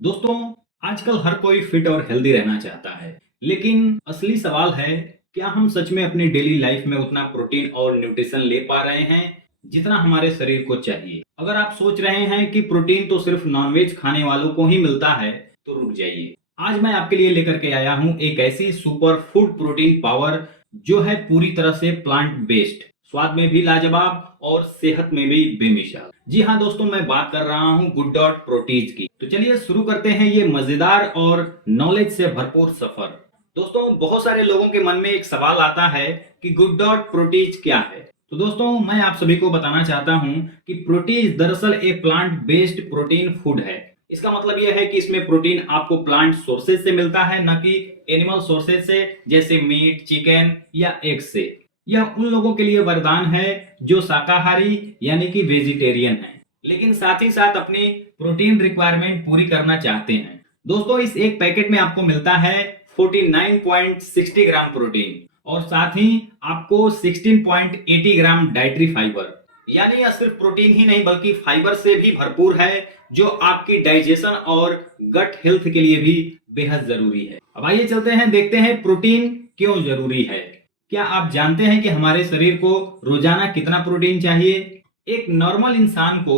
दोस्तों, आजकल हर कोई फिट और हेल्दी रहना चाहता है, लेकिन असली सवाल है, क्या हम सच में अपनी डेली लाइफ में उतना प्रोटीन और न्यूट्रिशन ले पा रहे हैं, जितना हमारे शरीर को चाहिए? अगर आप सोच रहे हैं कि प्रोटीन तो सिर्फ नॉनवेज खाने वालों को ही मिलता है, तो रुक जाइए। आज मैं आपके लिए लेकर के आया हूं एक ऐसी सुपर फूड प्रोटीन पावर जो है पूरी तरह से प्लांट बेस्ड, स्वाद में भी लाजवाब और सेहत में भी बेमिसाल। जी हाँ दोस्तों, मैं बात कर रहा हूँ गुड डॉट प्रोटीज की। तो चलिए शुरू करते हैं ये मजेदार और नॉलेज से भरपूर सफर। दोस्तों, बहुत सारे लोगों के मन में एक सवाल आता है कि गुड डॉट प्रोटीज क्या है। तो दोस्तों, मैं आप सभी को बताना चाहता हूँ कि प्रोटीज दरअसल एक प्लांट बेस्ड प्रोटीन फूड है। इसका मतलब यह है कि इसमें प्रोटीन आपको प्लांट सोर्सेज से मिलता है, न कि एनिमल सोर्सेज से, जैसे मीट, चिकन या एग से। यह उन लोगों के लिए वरदान है जो शाकाहारी यानी कि वेजिटेरियन है, लेकिन साथ ही साथ अपनी प्रोटीन रिक्वायरमेंट पूरी करना चाहते हैं। दोस्तों, इस एक पैकेट में आपको मिलता है 49.60 ग्राम प्रोटीन और साथ ही आपको 16.80 ग्राम डाइटरी फाइबर। यानी यह सिर्फ प्रोटीन ही नहीं बल्कि फाइबर से भी भरपूर है, जो आपकी डाइजेशन और गट हेल्थ के लिए भी बेहद जरूरी है। अब आइए चलते हैं, देखते हैं प्रोटीन क्यों जरूरी है। क्या आप जानते हैं कि हमारे शरीर को रोजाना कितना प्रोटीन चाहिए? एक नॉर्मल इंसान को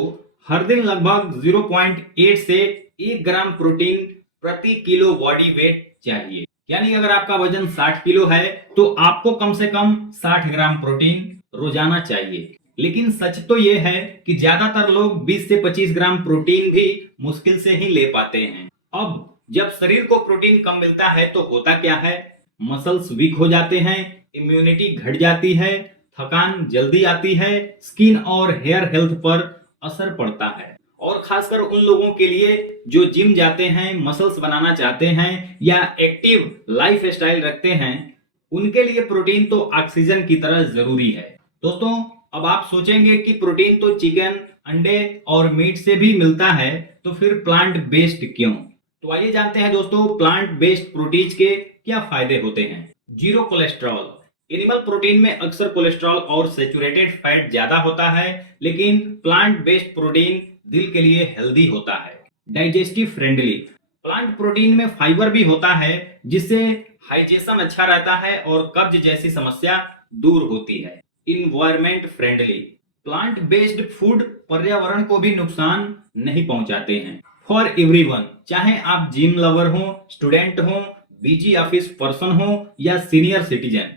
हर दिन लगभग 0.8 से 1 ग्राम प्रोटीन प्रति किलो बॉडी वेट चाहिए। यानी अगर आपका वजन 60 किलो है तो आपको कम से कम 60 ग्राम प्रोटीन रोजाना चाहिए। लेकिन सच तो यह है कि ज्यादातर लोग 20 से 25 ग्राम प्रोटीन भी मुश्किल से ही ले पाते हैं। अब जब शरीर को प्रोटीन कम मिलता है तो होता क्या है? मसल्स वीक हो जाते हैं, इम्यूनिटी घट जाती है, थकान जल्दी आती है, स्किन और हेयर हेल्थ पर असर पड़ता है। और खासकर उन लोगों के लिए जो जिम जाते हैं, मसल्स बनाना चाहते हैं या एक्टिव लाइफ स्टाइल रखते हैं, उनके लिए प्रोटीन तो ऑक्सीजन की तरह जरूरी है। दोस्तों, अब आप सोचेंगे कि प्रोटीन तो चिकन, अंडे और मीट से भी मिलता है, तो फिर प्लांट बेस्ड क्यों? तो आइए जानते हैं दोस्तों, प्लांट बेस्ड प्रोटीन के क्या फायदे होते हैं। Zero cholesterol. एनिमल प्रोटीन में अक्सर कोलेस्ट्रॉल और सेचुरेटेड फैट ज्यादा होता है, लेकिन प्लांट बेस्ड प्रोटीन दिल के लिए हेल्दी होता है। Digestive friendly. प्लांट प्रोटीन में फाइबर भी होता है, जिससे हाइजेशन अच्छा रहता है और कब्ज जैसी समस्या दूर होती है। Environment friendly. Plant based food पर्यावरण को भी नुकसान नहीं पहुंचाते हैं। फॉर एवरीवन, चाहे आप जिम लवर हो, स्टूडेंट हो, बिजी ऑफिस पर्सन हो या सीनियर सिटीजन,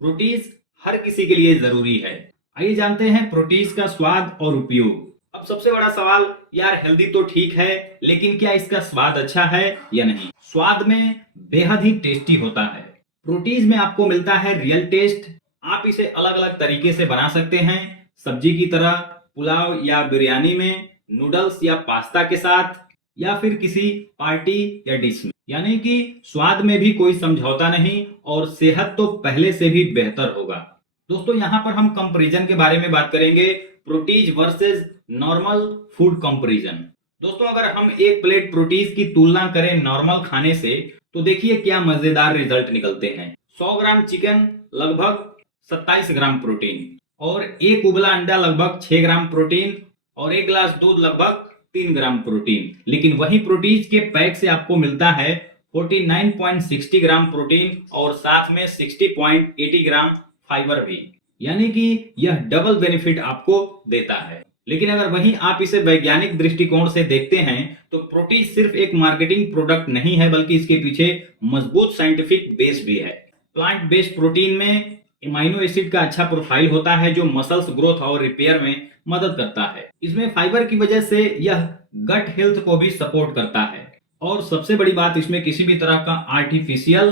प्रोटीज हर किसी के लिए जरूरी है। आइए जानते हैं प्रोटीज का स्वाद और उपयोग। अब सबसे बड़ा सवाल, यार हेल्दी तो ठीक है, लेकिन क्या इसका स्वाद अच्छा है या नहीं? स्वाद में बेहद ही टेस्टी होता है। प्रोटीज में आपको मिलता है रियल टेस्ट। आप इसे अलग अलग तरीके से बना सकते हैं, सब्जी की तरह, पुलाव या बिरयानी में, नूडल्स या पास्ता के साथ, या फिर किसी पार्टी या डिश में। यानी कि स्वाद में भी कोई समझौता नहीं और सेहत तो पहले से भी बेहतर होगा। दोस्तों, यहाँ पर हम कंपैरिजन के बारे में बात करेंगे, proteases versus normal food comparison. दोस्तों, अगर हम एक प्लेट प्रोटीज की तुलना करें नॉर्मल खाने से, तो देखिए क्या मजेदार रिजल्ट निकलते हैं। 100 ग्राम चिकन लगभग 27 ग्राम प्रोटीन, और एक उबला अंडा लगभग 6 ग्राम प्रोटीन, और एक गिलास दूध लगभग 3 ग्राम प्रोटीन। लेकिन वही प्रोटीन के पैक से आपको मिलता है 49.60 ग्राम प्रोटीन और साथ में 60.80 ग्राम फाइबर भी। यानी कि यह डबल बेनिफिट आपको देता है। लेकिन अगर वहीं आप इसे वैज्ञानिक दृष्टिकोण से देखते हैं, तो प्रोटीन सिर्फ एक मार्केटिंग प्रोडक्ट नहीं है, बल्कि इसके पीछे मजबूत साइंटिफिक बेस भी है। प्लांट बेस्ड प्रोटीन में एमाइनो एसिड का अच्छा प्रोफाइल होता है, जो मसल्स ग्रोथ और रिपेयर में मदद करता है। इसमें फाइबर की वजह से यह गट हेल्थ को भी सपोर्ट करता है। और सबसे बड़ी बात, इसमें किसी भी तरह का आर्टिफिशियल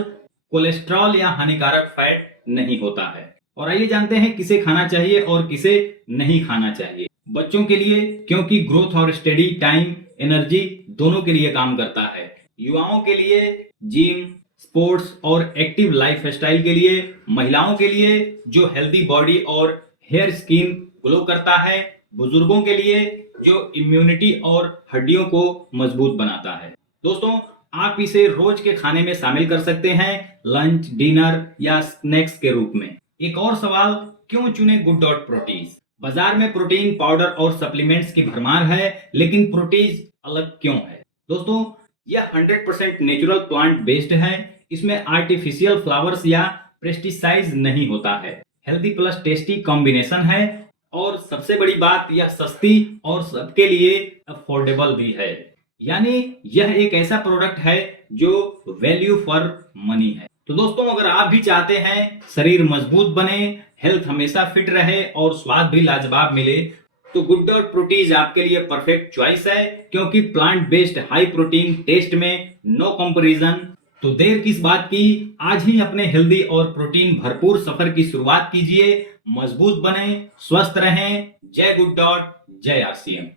कोलेस्ट्रॉल या हानिकारक फैट नहीं होता है। और आइए जानते हैं किसे खाना चाहिए और किसे नहीं खाना चाहिए। बच्चों के लिए, क्योंकि ग्रोथ और स्टडी टाइम एनर्जी दोनों के लिए काम करता है। युवाओं के लिए जिम, स्पोर्ट्स और एक्टिव लाइफ स्टाइल के लिए। महिलाओं के लिए जो हेल्दी बॉडी और हेयर स्किन ग्लो करता है। बुजुर्गों के लिए जो इम्यूनिटी और हड्डियों को मजबूत बनाता है। दोस्तों, आप इसे रोज के खाने में शामिल कर सकते हैं, लंच, डिनर या स्नैक्स के रूप में। एक और सवाल, क्यों चुने गुड डॉट प्रोटीन? बाजार में प्रोटीन पाउडर और सप्लीमेंट्स की भरमार है, लेकिन प्रोटीन अलग क्यों है? दोस्तों, यह 100% नेचुरल प्लांट बेस्ड है। इसमें आर्टिफिशियल फ्लावर्स या पेस्टिसाइड्स नहीं होता है। हेल्दी प्लस टेस्टी कॉम्बिनेशन है और सबसे बड़ी बात यह सस्ती और सबके लिए अफोर्डेबल भी है। यानी यह एक ऐसा प्रोडक्ट है जो वैल्यू फॉर मनी है। तो दोस्तों, अगर आप भी चाहते हैं शरीर मजबूत बने, हेल्थ हमेशा फिट रहे और स्वाद भी लाजवाब मिले, तो गुड डॉट प्रोटीज आपके लिए परफेक्ट चॉइस है, क्योंकि plant based high protein taste में नो कंपैरिजन। तो देर किस बात की, आज ही अपने हेल्दी और प्रोटीन भरपूर सफर की शुरुआत कीजिए। मजबूत बने, स्वस्थ रहें। जय गुड डॉट, जय आरसीएम।